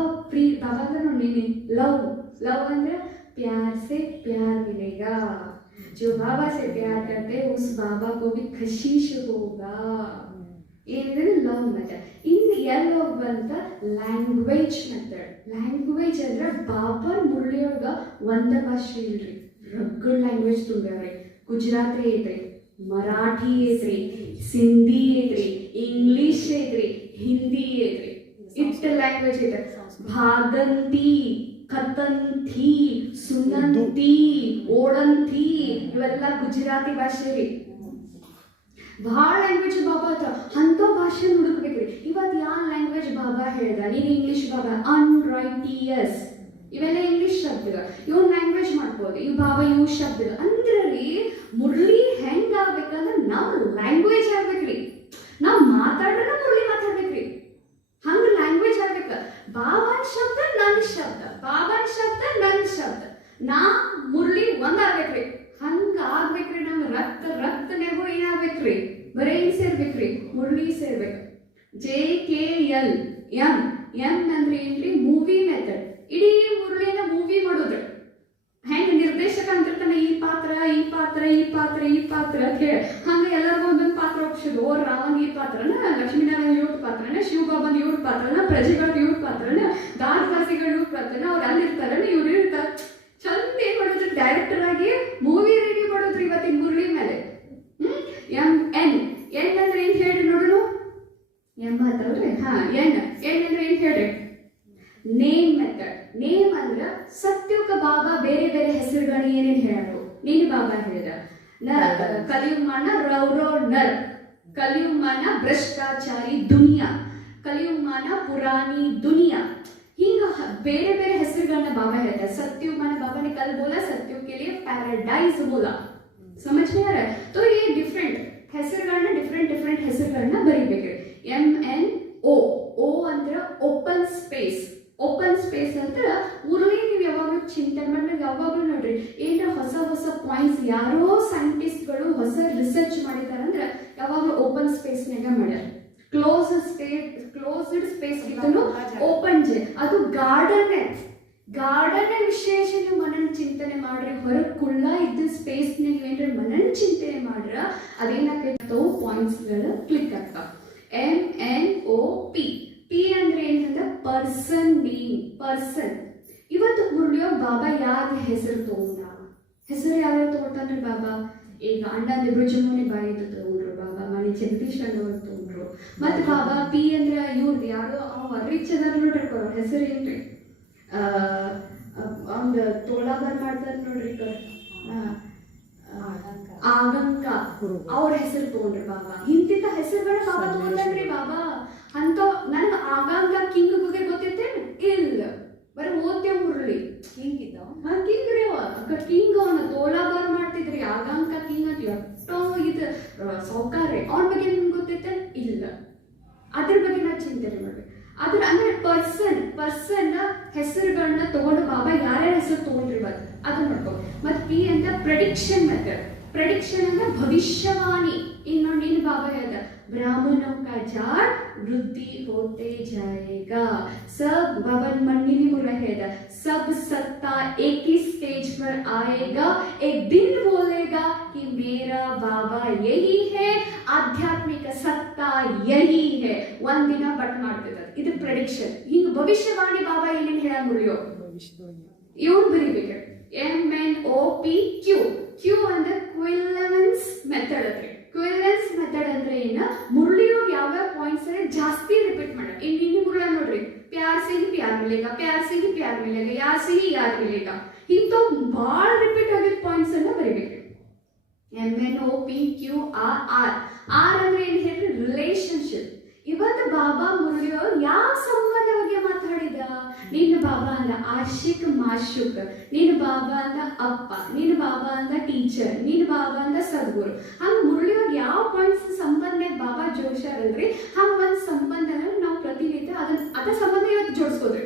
ಅಂದ್ರೆ ನೋಡಿ, लव ಅಂದ್ರೆ प्यार से प्यार मिलेगा, जो बाबा से प्यार करते हैं उस बाबा को भी कशिश होगा. ಏನಿದೆ? Love method. ಇನ್ನು ಎಲ್ಲ ಬಂತ ಲ್ಯಾಂಗ್ವೇಜ್ ಮೆಥಡ್. ಲ್ಯಾಂಗ್ವೇಜ್ ಅಂದ್ರೆ ಬಾಬಾ ಮುರಳಿಯೊಳಗ ಒಂದ ಭಾಷೆ ಇಲ್ರಿ, ರಗ್ಗಡ್ ಲ್ಯಾಂಗ್ವೇಜ್ ತುಂಬ್ಯಾವ್ರಿ. ಗುಜರಾತಿ ಐತ್ರಿ, ಮರಾಠಿ ಐತ್ರಿ, ಸಿಂಧಿ ಐತ್ರಿ, ಇಂಗ್ಲಿಷ್ ಐತ್ರಿ, ಹಿಂದಿ ಐತ್ರಿ. ಇಷ್ಟ ಲ್ಯಾಂಗ್ವೇಜ್ ಐತೆ. ಭಾಗಂತಿ, ಕತಂತಿ, ಸುನಂತಿ, ಓಡಂತಿ, ಇವೆಲ್ಲ ಗುಜರಾತಿ ಭಾಷೆ ರೀ. ಭಾಳ ಲ್ಯಾಂಗ್ವೇಜ್ ಬಾಬಾ ಅದ. ಅಂತ ಭಾಷೆ ಹುಡುಕ್ಬೇಕ್ರಿ. ಇವತ್ತು ಯಾವ ಲ್ಯಾಂಗ್ವೇಜ್ ಬಾಬಾ ಹೇಳ್ದ? ನೀನು ಇಂಗ್ಲಿಷ್ ಬಾಬಾ ಅನ್ರೈಟಿಯಸ್, ಇವೆಲ್ಲ ಇಂಗ್ಲಿಷ್ ಶಬ್ದ. ಇವ್ ಲ್ಯಾಂಗ್ವೇಜ್ ಮಾಡ್ಬೋದು. ಇವ್ ಬಾಬಾ ಇವ್ ಶಬ್ದ ಅಂದ್ರೆ ರೀ, ಮುರಳಿ ಹೆಂಗ್ ಆಗ್ಬೇಕಂದ್ರೆ ನಾವು ಲ್ಯಾಂಗ್ವೇಜ್ ಆಗ್ಬೇಕ್ರಿ. ನಾವ್ ಮಾತಾಡ್ರ ಮುರಳಿ ಮಾತಾಡ್ಬೇಕ್ರಿ. ಹಂಗ ಲ್ಯಾಂಗ್ವೇಜ್ ಆಗ್ಬೇಕ. ಬಾಬಾನ ಶಬ್ದ ನನ್ನ ಶಬ್ದ, ಬಾಬಾನ ಶಬ್ದ ನನ್ನ ಶಬ್ದ, ನಾ ಮುರಳಿ ಒಂದಾಗ್ಬೇಕ್ರಿ. ಹಂಗ ಆಗ್ಬೇಕ್ರಿ. ನಮ್ ರಕ್ತನೆಗೂ ಏನಾಗ್ಬೇಕ್ರಿ? ಬರೀ ಏನ್ ಸೇರ್ಬೇಕ್ರಿ? ಮುರಳಿ ಸೇರ್ಬೇಕು. J K L M. M ಅಂದ್ರೆ ಏನ್ರಿ? Movie method. ಇಡೀ ಮುರಳಿನ ಮೂವಿ ಮಾಡೋದ್ರಿ. ಹೆಂಗ ನಿರ್ದೇಶಕ ಅಂತಿರ್ತಾನೆ, ಈ ಪಾತ್ರ ಈ ಪಾತ್ರ ಈ ಪಾತ್ರ ಈ ಪಾತ್ರ ಅಂತ ಹೇಳಿ, ಹಂಗ ಎಲ್ಲರಿಗೂ ಒಂದೊಂದು ಪಾತ್ರ ಒಪ್ಸೋದು. ಓ ರಾವನ್ ಈ ಪಾತ್ರನ, ಲಕ್ಷ್ಮೀನಾರಾಯಣ ಇವ್ರ ಪಾತ್ರನ, ಶಿವಬಾಬನ್ ಇವ್ರ ಪಾತ್ರನ, ಪ್ರಜೆಗಳು ಇವ್ರ ಪಾತ್ರನ, ದಾಸವಾಸಿಗಳು ಇವ್ರ ಪಾತ್ರನ, ಅವ್ರು ಅಲ್ಲಿರ್ತಾರನ, ಇವ್ರು ಇರ್ತಾರ. ಚಂದ ಏನ್ ಮಾಡೋದ್ರಿ? ಡೈರೆಕ್ಟರ್ ಆಗಿ ಮೂವಿ ರೆಡಿ ಮಾಡೋದ್ರಿ ಇವತ್ತಿನ ಮುರಳಿ ಮೇಲೆ. M N. ಎನ್ ಅಂದ್ರೆ ಏನ್ ಹೇಳ್ರಿ ನೋಡೋಣ? ಎಂ ಆತಲ್ರಿ. ಎನ್. ಎನ್ ಅಂದ್ರೆ ಏನ್ ಹೇಳ್ರಿ? Name method. ನೇಮ್ ಅಂದ್ರ ಸತ್ಯುಕ ಬಾಬಾ ಬೇರೆ ಬೇರೆ ಹೆಸರುಗಳನ್ನ ಏನೇನ್ ಹೇಳರು? ನೀನು ಬಾಬಾ ಹೇಳಿದ ಕಲಿಯುಮಾನ ರೌರೋ ನರ್, ಕಲಿಯುಮಾನ ಭ್ರಷ್ಟಾಚಾರಿ ದುನಿಯಾ, ಕಲಿಯುಮಾನ ಪುರಾಣಿ ದುನಿಯಾ. ಹಿಂಗ ಬೇರೆ ಬೇರೆ ಹೆಸರುಗಳನ್ನ ಬಾಬಾ ಹೇಳ್ತಾರೆ. सत्युग माने बाबा ने कल बोला सत्युग के लिए पैराडाइज बोला, समझ में आ रहा है? तो ये डिफरेंट ಯಾರೋ ಸೈಂಟಿಸ್ಟ್ಗಳು ಹೊಸ ರಿಸರ್ಚ್ ಮಾಡಿದಾರೆ ಅಂದ್ರೆ ಯಾವಾಗ ಓಪನ್ ಸ್ಪೇಸ್ನಾಗ ಮಾಡ್ಯಾರ. ಕ್ಲೋಸ್ಡ್ ಸ್ಪೇಸ್ ಗಿಂತಲೂ ಓಪನ್ ಅದು ಗಾರ್ಡನ್ ವಿಶೇಷ ಮನನ್ ಚಿಂತನೆ ಮಾಡ್ರಿ. ಹೊರಗೆ ಕುಳ್ಳ ಇದ್ದ ಸ್ಪೇಸ್ನಾಗ ಏನ್ರಿ ಮನನ್ ಚಿಂತನೆ ಮಾಡ್ರ ಅದೇನಾಗ್ತಾವ ಪಾಯಿಂಟ್ಸ್ಗಳು ಕ್ಲಿಕ್ ಆಗ್ತಾವ. MNOP ಪಿ ಅಂದ್ರೆ ಏನಂದ್ರೆ ಪರ್ಸನ್ ನೇಮ್, ಪರ್ಸನ್. ಇವತ್ತು ಮುರಳಿಯೋ ಬಾಬಾ ಯಾರ ಹೆಸರು ತಗೊಂಡ? ಹೆಸರು ಯಾವ್ಯಾವ ತಗೊಂಡ್ರಿ ಬಾಬಾ? ಈಗ ಅಣ್ಣಂದಿ ಬ್ರಜಮುನಿ ಬಾಯಿದು ತಗೊಂಡ್ರು ಬಾಬಾ, ಮನೆ ಜಗದೀಶ್ ಅಣ್ಣವ್ರು ತಗೊಂಡ್ರು. ಮತ್ತೆ ಬಾಬಾ ಪಿ ಅಂದ್ರೆ ಇವ್ರದ್ದು ಯಾರೋ ರಿಚ್ ಅದಾರ ನೋಡ್ರಿ, ಅವ್ರ ಹೆಸರು ಏನ್ರಿ? ಅವ್ನ ತೋಳಾಬಾರ್ ಮಾಡ್ತಾರ ನೋಡ್ರಿ, ಆಗಂಕ, ಅವ್ರ ಹೆಸರು ತಗೊಂಡ್ರಿ ಬಾಬಾ. ಇಂತಿಂತ ಹೆಸರುಗಳ ಬಾಬಾ ತಗೊಂಡ್ರಿ ಬಾಬಾ. ಅಂತ ನನ್ಗೆ ಆಗಾಂಗ ಕಿಂಗ್ ಬಗ್ಗೆ ಗೊತ್ತೈತೇನು? ಇಲ್ಲ, ಬರೀ ಓದ್ತೇವ್ ಮುರಳಿ. ಕಿಂಗ್ ರೀ ಅವ ಕಿಂಗ್, ಅವನ ತೋಳಾಬಾರ್ ಮಾಡ್ತಿದ್ರಿ ಆಗಾಂಕ ಕಿಂಗ್ ಅಂತ ಎಷ್ಟೋ ಇದು ಸೌಕಾರ್ಯ. ಅವನ ಬಗ್ಗೆ ನಿಮ್ಗೆ ಗೊತ್ತೈತೆ? ಇಲ್ಲ. ಅದ್ರ ಬಗ್ಗೆ ನಾ ಚಿಂತನೆ ಮಾಡ್ಬೇಕು. ಅದ್ರ ಅಂದ್ರೆ ಪರ್ಸನ್ ಹೆಸರುಗಳನ್ನ ತಗೊಂಡು ಬಾಬಾ ಯಾರ್ಯಾರ ಹೆಸರು ತಗೊಂಡ್ರಿ ಅದನ್ನ ನೋಡ್ಕೊ. ಮತ್ತೆ ಪಿ ಅಂತ ಪ್ರೆಡಿಕ್ಷನ್ ಮೆಥಡ್. ಪ್ರೆಡಿಕ್ಷನ್ ಅಂದ್ರೆ ಭವಿಷ್ಯವಾಣಿ. ಇನ್ನೊಂದು ಏನು ಬಾಬಾ ಹೇಳ್ದ, ब्राह्मणों का झाड़ वृद्धि होते जाएगा, सब बाबा मन्नी को रहेगा, सब सत्ता एक ही स्टेज पर आएगा, एक दिन बोलेगा कि मेरा बाबा यही है, आध्यात्मिक सत्ता यही है. ಒಂದ್ ದಿನ ಬಟ್ ಮಾಡ್ತಿದ್ದಾರೆ. ಇದು ಪ್ರೆಡಿಕ್ಷನ್. ಹಿಂಗ ಭವಿಷ್ಯವಾಣಿ ಬಾಬಾ ಏನೇನು ಹೇಳ ಮುರಿಯೋ ಇವ್ರು ಬರೀಬೇಕು. MNOPQ. ಕ್ಯೂ ಅಂದ್ರೆ ಕ್ವಿಲೆನ್ಸ್ ಮೆಥಡ್ ಅಂದ್ರೆ. ಕ್ವಿಲೆನ್ಸ್ ಮೆಥಡ್ ಅಂದ್ರೆ ಏನ? ಮುರಳಿಯೋಗ ಯಾವ್ಯಾವ ಪಾಯಿಂಟ್ಸ್ ಜಾಸ್ತಿ ರಿಪೀಟ್ ಮಾಡ. ಇನ್ನು ಮುರಳ ನೋಡ್ರಿ, ಪ್ಯಾರ್ से ही प्यार मिलेगा, प्यार से ही प्यार मिलेगा, यार से ही यार मिलेगा. ಇಂಥವ್ ಭಾಳ ರಿಪೀಟ್ ಆಗಿದ್ದ ಪಾಯಿಂಟ್ಸ್ ಅನ್ನ ಬರೀಬೇಕು. MNOPQR. ಆರ್ ಅಂದ್ರೆ ಏನ್ ಹೇಳ್ರಿ? ರಿಲೇಶನ್ಶಿಪ್. ಇವತ್ತು ಬಾಬಾ ಮುರಳಿಯೋ ಯಾವ ಸಂಬಂಧ ಬಗ್ಗೆ ಮಾತಾಡಿದ? ನೀನು ಬಾಬಾ ಅಂದ ಆಶಿಕ್ ಮಾಶುಕ್, ನೀನು ಬಾಬಾ ಅಂದ ಅಪ್ಪ, ನೀನು ಬಾಬಾ ಅಂದ ಟೀಚರ್, ನೀನು ಬಾಬಾ ಅಂದ ಸದ್ಗುರು. ಹಂಗ ಮುರಳಿಯೋಗ ಯಾವ ಪಾಯಿಂಟ್ಸ್ ಸಂಬಂಧ ಬಾಬಾ ಜೋಡಿಸ್ಯಾರಲ್ರಿ, ಹಂಗ ಒಂದ್ ಸಂಬಂಧನ ನಾವು ಪ್ರತಿನಿತ್ಯ ಅದ ಸಂಬಂಧ ಇವತ್ತು ಜೋಡಿಸ್ಕೋದ್ರಿ.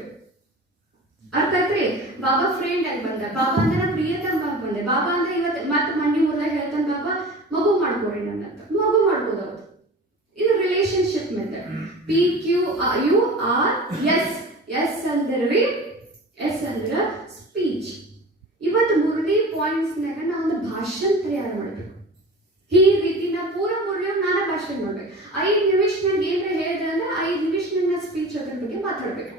ಅರ್ಥ ಆಯ್ತ್ರಿ? ಬಾಬಾ ಫ್ರೆಂಡ್ ಆಗಿ ಬಂದ, ಬಾಬಾ ಅಂದ್ರೆ ನಾ ಪ್ರಿಯತಮ ಬಂದೆ, ಬಾಬಾ ಅಂದ್ರೆ ಇವತ್ತು ಮತ್ತೆ ಮಂಡಿ ಊರ್ದಾಗ ಹೇಳ್ತಾನೆ ಬಾಬಾ ಮಗು ಮಾಡ್ಕೋರಿ ನನ್ನ ಅಂತ. ಮಗು ಮಾಡ್ಬೋದು ಅವತ್ತು. ಇದು ರಿಲೇಶನ್ಶಿಪ್ ಮೆಥಡ್. PQUR. ಎಸ್ ಅಂದ್ರೆ ಸ್ಪೀಚ್. ಇವತ್ತು ಮುರಳಿ ಪಾಯಿಂಟ್ಸ್ನಾಗ ನಾವು ಒಂದು ಭಾಷಣ ತಯಾರು ಮಾಡಬೇಕು. ಈ ರೀತಿ ನಾವು ಪೂರ ಮುರಳಿ ನಾನಾ ಭಾಷಣ ಮಾಡ್ಬೇಕು. 5 ನಿಮಿಷನಾಗ ಏನ್ರ ಹೇಳಿದ್ರೆ ಅಂದ್ರೆ 5 ನಿಮಿಷನಾಗ ಸ್ಪೀಚ್ ಅದ್ರ ಬಗ್ಗೆ ಮಾತಾಡ್ಬೇಕು.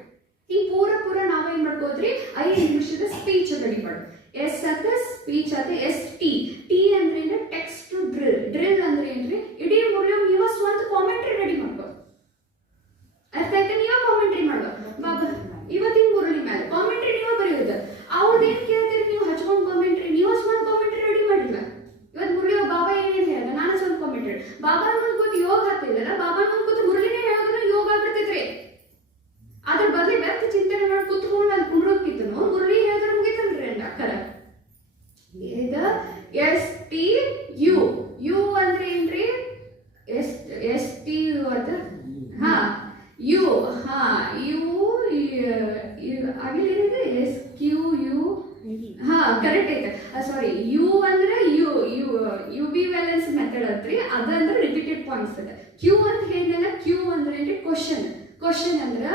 ಈ ಪೂರ ನಾವೇನ್ ಮಾಡ್ಕೋದ್ರಿ 5 ನಿಮಿಷದ ಸ್ಪೀಚ್ ರೆಡಿ ಮಾಡು. ಎಸ್ ಅದ ಸ್ಪೀಚ್ ಅದ. ST. ಟಿ ಅಂದ್ರೆ ಟೆಕ್ಸ್ಟ್ ಡ್ರಿಲ್ ಅಂದ್ರೆ ಏನ್ರಿ? ಇಡೀ ಮುರಳಿ ನೀವು ಸ್ವಂತ ಕಾಮೆಂಟ್ರಿ ರೆಡಿ ಮಾಡ್ಕೋ. ಅರ್ಥ ಆಯ್ತಾ? ನೀವ ಕಾಮೆಂಟ್ರಿ ಮಾಡೋ ಬಾಬಾ ಇವತ್ತಿನ ಮುರಳಿ ಮೇಲೆ ಕಾಮೆಂಟ್ರಿ ನೀವ ಬರೆಯೋದು. ಅವ್ರದ್ದೇನ್ ಕೇಳ್ತೀರಿ ನೀವು ಹಚ್ಕೊಂಡ್ ಕಾಮೆಂಟ್ರಿ, ನೀವು ಸ್ವಂತ ಕಾಮೆಂಟ್ರಿ ರೆಡಿ ಮಾಡಿಲ್ಲ. ಇವತ್ತು ಮುರಳಿ ಬಾಬಾ ಏನೇನು ಹೇಳ್ದ ನಾನು ಸ್ವಂತ ಕಾಮೆಂಟ್ರಿ. ಬಾಬಾ ಕೂತು ಯೋಗ ಹತ್ತಿಲ್ಲ, ಬಾಬಾ ಕೂತು ಮುರಳಿನೇ ಹೇಳಿದ್ರು ಯೋಗ ಆಗ್ಬಿಡ್ತೈತ್ರಿ. ಅದ್ರ ಬದಲಿ ವ್ಯಕ್ತಿ ಚಿಂತನೆ ಮಾಡಿ ಕುತ್ಕೊಂಡು ಅಲ್ಲಿ ಕುಂಡ್ರೋಕ್ಕಿತ್ತು ಮುರಳಿ ಹೇಳಿದ್ರೆ ಮುಗಿತಲ್ರಿ ಅಂದ ಅಕ್ಕರ. STU. ಯು ಅಂದ್ರೆ ಏನ್ರಿ? STU ಅದ. ಹಾ ಯು. ಹಾ ಯು ಆಗಿಲ್ಲ. SQU. ಹಾ ಕರೆಕ್ಟ್ ಐತೆ. ಸಾರಿ, ಯು ಅಂದ್ರೆ UV ವ್ಯಾಲೆನ್ಸ್ ಮೆಥಡ್ ಅಂತ್ರಿ. ಅದಂದ್ರೆ ರಿಪೀಟೆಡ್ ಪಾಯಿಂಟ್ಸ್ ಅದ. ಕ್ಯೂ ಅಂತ ಹೇಳಿದ್ನಲ್ಲ, ಕ್ಯೂ ಅಂದ್ರೆ ಏನ್ರಿ? ಕ್ವಶನ್ ಅಂದ್ರ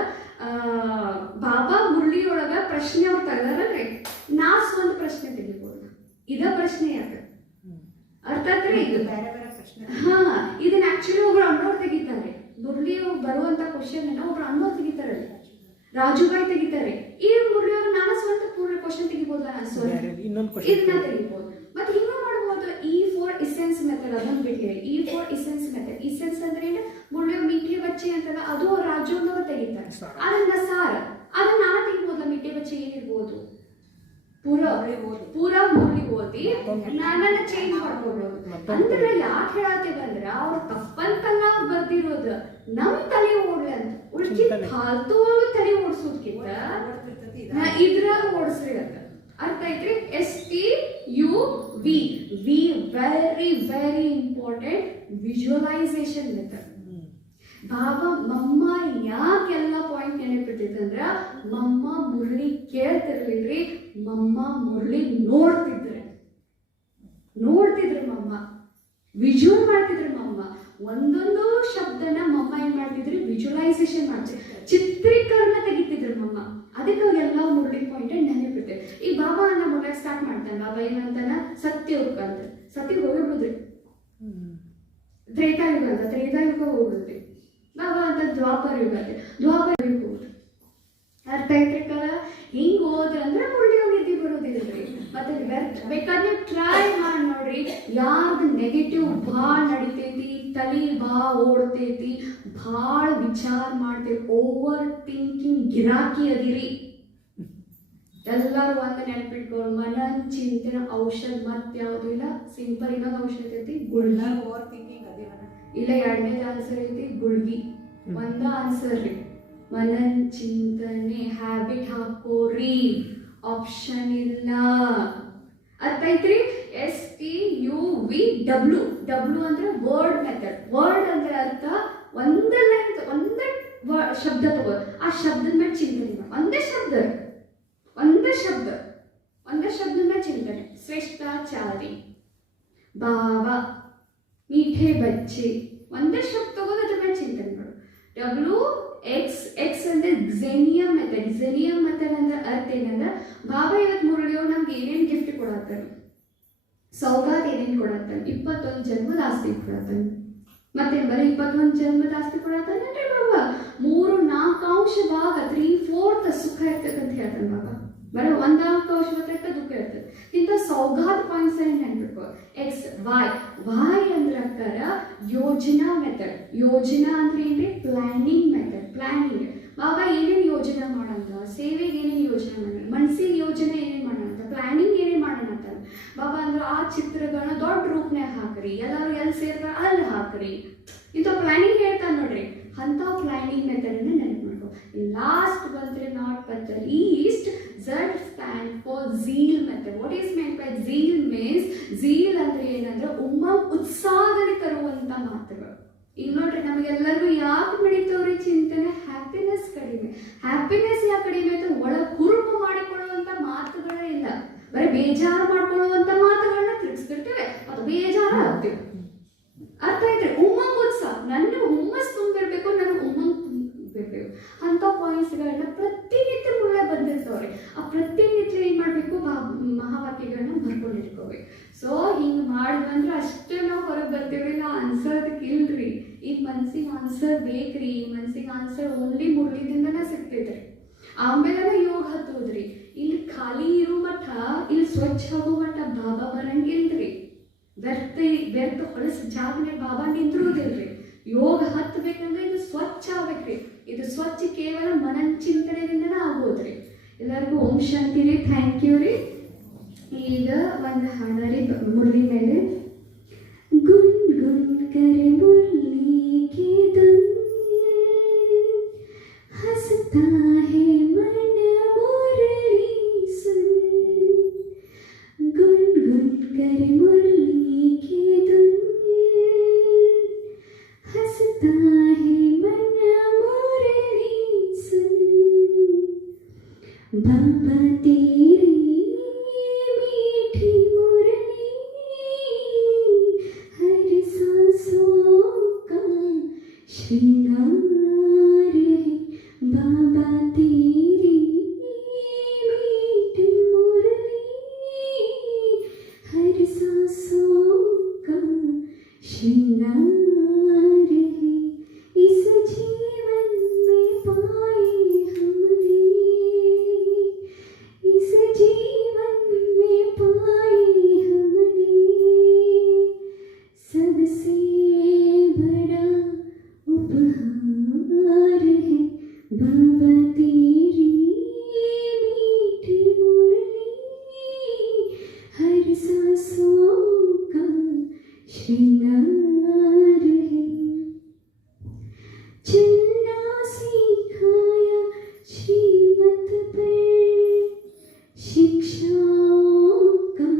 ಬಾಬಾ ಮುರಳಿ ಒಳಗ ಪ್ರಶ್ನೆ ಅವ್ರು ತೆಗ್ದಾರಲ್ರಿ, ನಾ ಸ್ವಂತ ಪ್ರಶ್ನೆ ತೆಗಿಬೋದು. ಇದ ಪ್ರಶ್ನೆ ಯಾಕೆ? ಅರ್ಥ ಆತ್ರಿ? ಇದು ಹಾ ಇದನ್ನ ಆಕ್ಚುಲಿ ಒಬ್ರು ಅಣ್ಣವ್ರು ತೆಗಿತಾರೆ. ಮುರಳಿ ಬರುವಂತ ಕ್ವಶನ್ ಒಬ್ರು ಅಣ್ಣವ್ರು ತೆಗಿತಾರೆ, ರಾಜುಬಾಯಿ ತೆಗಿತಾರೆ. ಈ ಮುರಳಿ ನಾನು ಸ್ವಂತ ಪೂರ್ಣ ಕ್ವಶನ್ ತೆಗಿಬೋದ? ಇದನ್ನ ತೆಗಿಬಹುದು. ಮತ್ತೆ ಹಿಂಗ ಮಾಡ್ಬೋದು. E4 ಇಸೆನ್ಸ್ ಮೆಥಡ್ ಅದನ್ನ ಬಿಟ್ಟೆ. E4 ಇಸೆನ್ಸ್ method. ಇಸೆನ್ಸ್ ಅಂದ್ರೆ ಏನು? ಮುರಳಿ ಮೀಠೆ ಬಚ್ಚಿ ಅಂತಲ್ಲ, ಅದು ರಾಜುನವರು ತೆಗಿತಾರೆ. ಅದನ್ನ ಸಾರ್ ಅದನ್ನ ನಾನು ತೆಗಿಬೋದ? ಮೀಠೆ ಬಚ್ಚಿ ಏನಿರ್ಬೋದು? ಪೂರಾ ಮುರಳಿ ಓದಿ ನಾನನ್ನ ಚೇಂಜ್ ಮಾಡ್ಕೊಬೋದು. ಅಂದ್ರೆ ಯಾಕೆ ಹೇಳತ್ತೇವೆ ಅಂದ್ರೆ ಅವ್ರ ತಪ್ಪಂತಲ್ಲ ಅವ್ರು ಬರ್ದಿರೋದು, ನಮ್ ತಲೆ ಓಡ್ಲಿ ಅಂತ. ಉಳ್ಕಿಂತ ಫಾಲ್ತು ತಲೆ ಓಡಿಸೋದ್ಕಿಂತ ಇದ್ರಾಗ ಓಡಿಸ್ರಿ ಅಂತ. ಅರ್ಥ ಐತ್ರಿ? STUV. Very important visualisation method. ಬಾಬಾ ಮಮ್ಮ ಯಾಕೆಲ್ಲ ಪಾಯಿಂಟ್ ನೆನಪಿರ್ತೈತೆ ಅಂದ್ರ ಮಮ್ಮ ಮುರಳಿ ಕೇಳ್ತಿರ್ಲಿಲ್ರಿ, ಮಮ್ಮ ಮುರಳಿ ನೋಡ್ತಿದ್ರೆ. ನೋಡ್ತಿದ್ರು ಮಮ್ಮ, ವಿಜುವಲ್ ಮಾಡ್ತಿದ್ರು ಮಮ್ಮ. ಒಂದೊಂದು ಶಬ್ದನ ಮಮ್ಮ ಏನ್ ಮಾಡ್ತಿದ್ರು, ವಿಜುವಲೈಸೇಷನ್ ಮಾಡ್ತಿದ್ರು, ಚಿತ್ರೀಕರಣ ತೆಗಿತಿದ್ರು ಮಮ್ಮ. ಅದಕ್ಕೆ ಅವ್ರಿಗೆಲ್ಲ ಮುರಳಿ ಪಾಯಿಂಟ್ ನೆನಪಿರ್ತೇವೆ. ಈ ಬಾಬಾ ಅನ್ನ ಮುರಳಕ್ಕೆ ಸ್ಟಾರ್ಟ್ ಮಾಡ್ತಾನೆ. ಬಾಬಾ ಏನಂತಾನ, ಸತ್ಯಯುಗ ಅಂತ. ಸತ್ಯ ಹೋಗ್ಬಿಡುದ್ರಿ, ತ್ರೇತಾಯುಗ ಅಂತ, ತ್ರೇತಾಯುಗ ಹೋಗುದ್ರಿ. ಬಾಬಾ ಅಂತ ದ್ವಾಪರ ಯುಗ ಅಂತ, ದ್ವಾಪರ ಯುಗ ಹೋಗುದು. ಅರ್ಥ ಐತ್ರಿಕಲ್ಲ? ಹಿಂಗ್ ಹೋದ್ರಂದ್ರೆ ಮುರಳಿ ನಿಧಿ ಬರೋದಿಲ್ರಿ. ಮತ್ತೆ ಬೇಕಾದ್ರೆ ಟ್ರೈ ಮಾಡಿ ನೋಡ್ರಿ, ಯಾರ್ದು ನೆಗೆಟಿವ್ ಭಾಳ ನಡಿತೈತಿ, ತಲೆ ಓಡ್ತೈತಿ, ಭಾಳ ವಿಚಾರ ಮಾಡ್ತೇವೆ, ಓವರ್ ಥಿಂಕಿಂಗ್ ಗಿರಾಕಿ ಅದಿರಿ. ಎಲ್ಲರೂ ಒಂದು ನೆನಪಿಟ್ಕೊಳ್ಳಿ, ಮನನ್ ಚಿಂತನ ಔಷಧ ಮತ್ತೆ ಯಾವುದು ಇಲ್ಲ. ಸಿಂಪಲ್ ಇನ್ನೊಂದು ಔಷಧ ಐತಿ ಗುಳ್ಗಿ. ಓವರ್ ಥಿಂಕಿಂಗ್ ಅದೇವನ ಇಲ್ಲ, ಎರಡನೇದು ಆನ್ಸರ್ ಐತಿ ಗುಳ್ಗಿ. ಒಂದ ಆನ್ಸರ್ ರೀ, ಮನನ್ ಚಿಂತನೆ ಹ್ಯಾಬಿಟ್ ಹಾಕೋರಿ, ಆಪ್ಷನ್ ಇಲ್ಲ. ಅರ್ಥ ಐತ್ರಿ? STUVW. ಡಬ್ಲ್ಯೂ ಅಂದ್ರೆ ವರ್ಡ್ ಮೆಥಡ್. ವರ್ಡ್ ಅಂದ್ರೆ ಅರ್ಥ ಒಂದೇ ಲೈನ್, ಒಂದೇ ಶಬ್ದ ತಗೋ, ಆ ಶಬ್ದದ ಮೇಲೆ ಚಿಂತನೆ ಮಾಡಿ. ಒಂದೇ ಶಬ್ದ में चिंतन. श्रेष्ठाचारी, बाबा, मीठे बच्चे, ಒಂದೇ ಶಬ್ದ ತಗೋದು ಅದ್ರ ಮೇಲೆ ಚಿಂತನೆ ಮಾಡು. WX ಅಂದ್ರೆ ಝೆನಿಯಂ ಮೆಥಡ್. ಝೆನಿಯಂ ಮೆಥಡ್ ಅಂದ್ರೆ ಅರ್ಥ ಏನಂದ್ರೆ, ಬಾಬಾ ಇವತ್ತು ಮುರಳಿಯವ್ರು ನಮ್ಗೆ ಏನೇನು ಗಿಫ್ಟ್ ಕೊಡತ್ತಾನೆ, ಸೌಗಾತ್ ಏನೇನು ಕೊಡತ್ತಾನೆ, 21 ಜನ್ಮದ ಆಸ್ತಿ ಕೊಡತ್ತಾನೆ. ಮತ್ತೆ ಬರೀ 21 ಜನ್ಮದ ಆಸ್ತಿ ಕೊಡತ್ತಾನೆ ಅಂದ್ರೆ ಬಾಬಾ 3-4 ಅಂಶ ಭಾಗ 3/4 ಸುಖ ಇರ್ತದೆ ಅಂತ ಹೇಳ್ತಾನೆ ಬಾಬಾ. ಬರೀ 1 ಅಂಶ ಮಾತ್ರ ದುಃಖ ಇರ್ತದೆ. ಇಂಥ ಸೌಗಾತ್ ಪಾಯಿಂಟ್ಸ್ ನೆನ್ಪಿಟ್ಕೋ. ವೈ ಅಂದ್ರೆ ಅಕ್ಕಾರ ಯೋಜನಾ ಮೆಥಡ್. ಯೋಜನಾ ಅಂದ್ರೆ ಏನ್ರಿ, ಪ್ಲಾನಿಂಗ್ ಮೆಥಡ್. ಪ್ಲಾನಿಂಗ್ ಬಾಬಾ ಏನೇನು ಯೋಜನೆ ಮಾಡಂತ, ಸೇವೆಗೆ ಏನೇನು ಯೋಜನೆ ಮಾಡೋಣ, ಮನಸ್ಸಿಗೆ ಯೋಜನೆ ಏನೇನು ಮಾಡೋಣ, ಪ್ಲಾನಿಂಗ್ ಏನೇನು ಮಾಡೋಣ ಅಂತ ಬಾಬಾ ಅಂದ್ರೆ ಆ ಚಿತ್ರಗಳನ್ನ ದೊಡ್ಡ ರೂಪನ್ಯಾಗ ಹಾಕ್ರಿ, ಎಲ್ಲರೂ ಎಲ್ಲಿ ಸೇರ್ತಾರ ಅಲ್ಲಿ ಹಾಕ್ರಿ, ಇಂಥ ಪ್ಲಾನಿಂಗ್ ಹೇಳ್ತಾನೆ ನೋಡ್ರಿ. ಅಂತ ಪ್ಲಾನಿಂಗ್ ಮೆಥಡ್ ಅನ್ನ ನೆನಪು ಮಾಡ್ಕೊ. ಲಾಸ್ಟ್ ಬಂದ್ರೆ not but the least, Z stand for zeal method. What is meant by zeal means, zeal ಅಂದ್ರೆ ಏನಂದ್ರೆ ಉತ್ಸಾಹದಲ್ಲಿ ತರುವಂತ ಮಾತುಗಳು. ಈಗ ನೋಡ್ರಿ, ನಮಗೆಲ್ಲರಿಗೂ ಯಾಕೆ ಬೆಳೀತವ್ರಿ ಚಿಂತನೆ, ಹ್ಯಾಪಿನೆಸ್ ಕಡಿಮೆ. ಹ್ಯಾಪಿನೆಸ್ ಯಾಕೆ ಕಡಿಮೆ ಆಯ್ತು, ಒಳಗೆ ಹುರುಪು ಮಾಡಿಕೊಳ್ಳುವಂತ ಮಾತುಗಳೇ ಇಲ್ಲ, ಬರೀ ಬೇಜಾರು ಮಾಡ್ಕೊಳ್ಳುವಂತ ಮಾತುಗಳನ್ನ ತಿಳಿಸ್ತಿರ್ತೇವೆ, ಅದು ಬೇಜಾರು ಆಗ್ತೇವೆ. ಅರ್ಥ ಆಯ್ತು? ಉಮ್ಮಂಗ್ ಉತ್ಸಾಹ, ನನ್ನ ಹುಮ್ಮಸ್ ತುಂಬಿರ್ಬೇಕು, ನನಗೆ ಉಮ್ಮಂಗ್ ತುಂಬಿರ್ಬೇಕು ಅಂತ ಪಾಯಿಂಟ್ಸ್ಗಳನ್ನ ಪ್ರತಿನಿತ್ಯ ಮುಳ್ಳ ಬಂದಿರ್ತವ್ರಿ. ಆ ಪ್ರತಿನಿತ್ಯ ಏನ್ ಮಾಡ್ಬೇಕು, ಮಹಾವಾಕ್ಯಗಳನ್ನ ಬರ್ಕೊಂಡಿಟ್ಕೋಬೇಕು. ಸೊ ಹಿಂಗ್ ಮಾಡಿದ್ವಂದ್ರೆ ಅಷ್ಟೇ ನಾವು ಹೊರಗೆ ಬರ್ತೀವ್ರಿ. ನಾವು ಆನ್ಸರ್ ಅದಕ್ಕೆ ಇಲ್ರಿ. ಈಗ ಮನ್ಸಿಗೆ ಆನ್ಸರ್ ಬೇಕ್ರಿ. ಈ ಮನ್ಸಿಗೆ ಆನ್ಸರ್ ಓನ್ಲಿ ಮುರಳಿದಿಂದನೇ ಸಿಗ್ತೈತ್ರಿ. ಆಮೇಲೆ ಯೋಗ ಹತ್ತೋದ್ರಿ. ಇಲ್ಲಿ ಖಾಲಿ ಇರೋ ಮಠ, ಇಲ್ಲಿ ಸ್ವಚ್ಛ ಆಗೋ ಮಠ ಬಾಬಾ ಬರಂಗಿಲ್ರಿ. ವ್ಯರ್ಥ ಹೊಲಸ ಜಾಗನೆ ಬಾಬಾ ನಿಂತಿರುವುದಿಲ್ರಿ. ಯೋಗ ಹತ್ತಬೇಕಂದ್ರೆ ಇದು ಸ್ವಚ್ಛ ಆಗ್ಬೇಕ್ರಿ. ಇದು ಸ್ವಚ್ಛ ಕೇವಲ ಮನನ್ ಚಿಂತನೆಯಿಂದನೇ ಆಗೋದ್ರಿ. ಎಲ್ಲರಿಗೂ ಓಂ ಶಾಂತಿ ರೀ. ಥ್ಯಾಂಕ್ ಯು ರೀ. ಈಗ ಒಂದು ಹಾಡರಿ ಮುರಳಿ ಮೇಲೆ. ಗುನ್ ಗುನ್ ಕರೆ ಮುರಳಿ ಕೆ ಧುನ್, ಹಸ್ತಾ ಹೇ ಮನ ಮುರಳಿ ಸುನ್. ಗುನ್ ಗುನ್ ಕರೆ ಮುರಳಿ ಕೆ ಧುನ್, ಹಸ್ತಾ ಹೇ ಮನ ಮುರಳಿ ಸುನ್. बाबा तेरी मीठी मुरली हर सांसों का श्रृंगार है. बाबा तेरी मीठी मुरली हर सांसों का श्रृंगार है. इस जीवन में पाए हमने, इस जीवन में पाए हमने सबसे बड़ा उपहार है. बाबा तेरी मीठी मुरली हर सांसों का श्रृंगार है. चलना सिखाया श्रीमत पर, शिक्षाओं का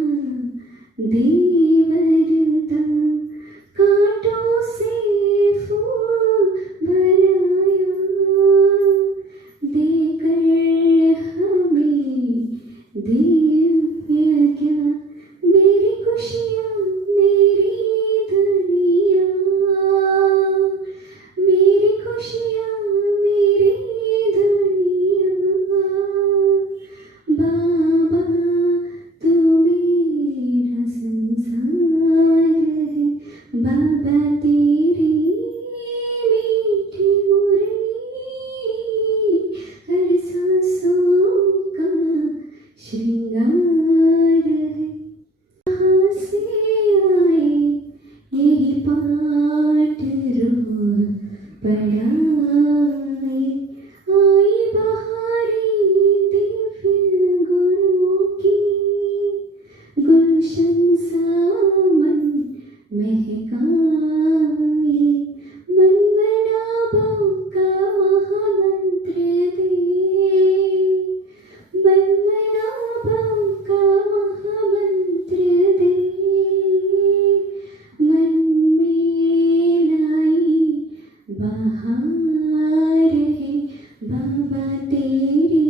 देवरता, कांटों से फूल बनाया, देकर हमें दिव्य ज्ञान. मेरी खुशियाँ महकाए मनमनाभों का महामंत्र दे, मनमनाभों का महामंत्र दे, मन में लाई बहार है बाबा तेरी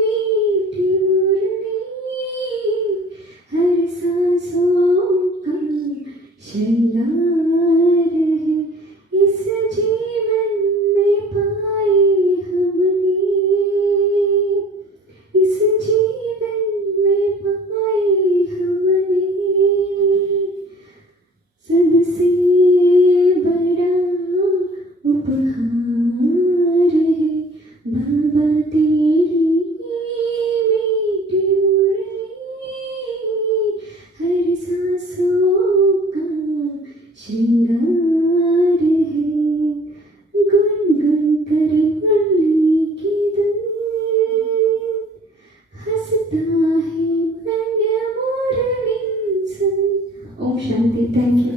मीठी मुरली, हर सांसों का श्रृंगार है, इस जीवन में पाए हमने, इस जीवन में पाए हमने, सबसे बड़ा उपहार है बाबा तेरी मीठी मुरली, हर सांसों का श्रृंगार है, गुनगुन कर मुरली की धुन, हंसता है मन मुरली सुन। ओम शांति। Thank you.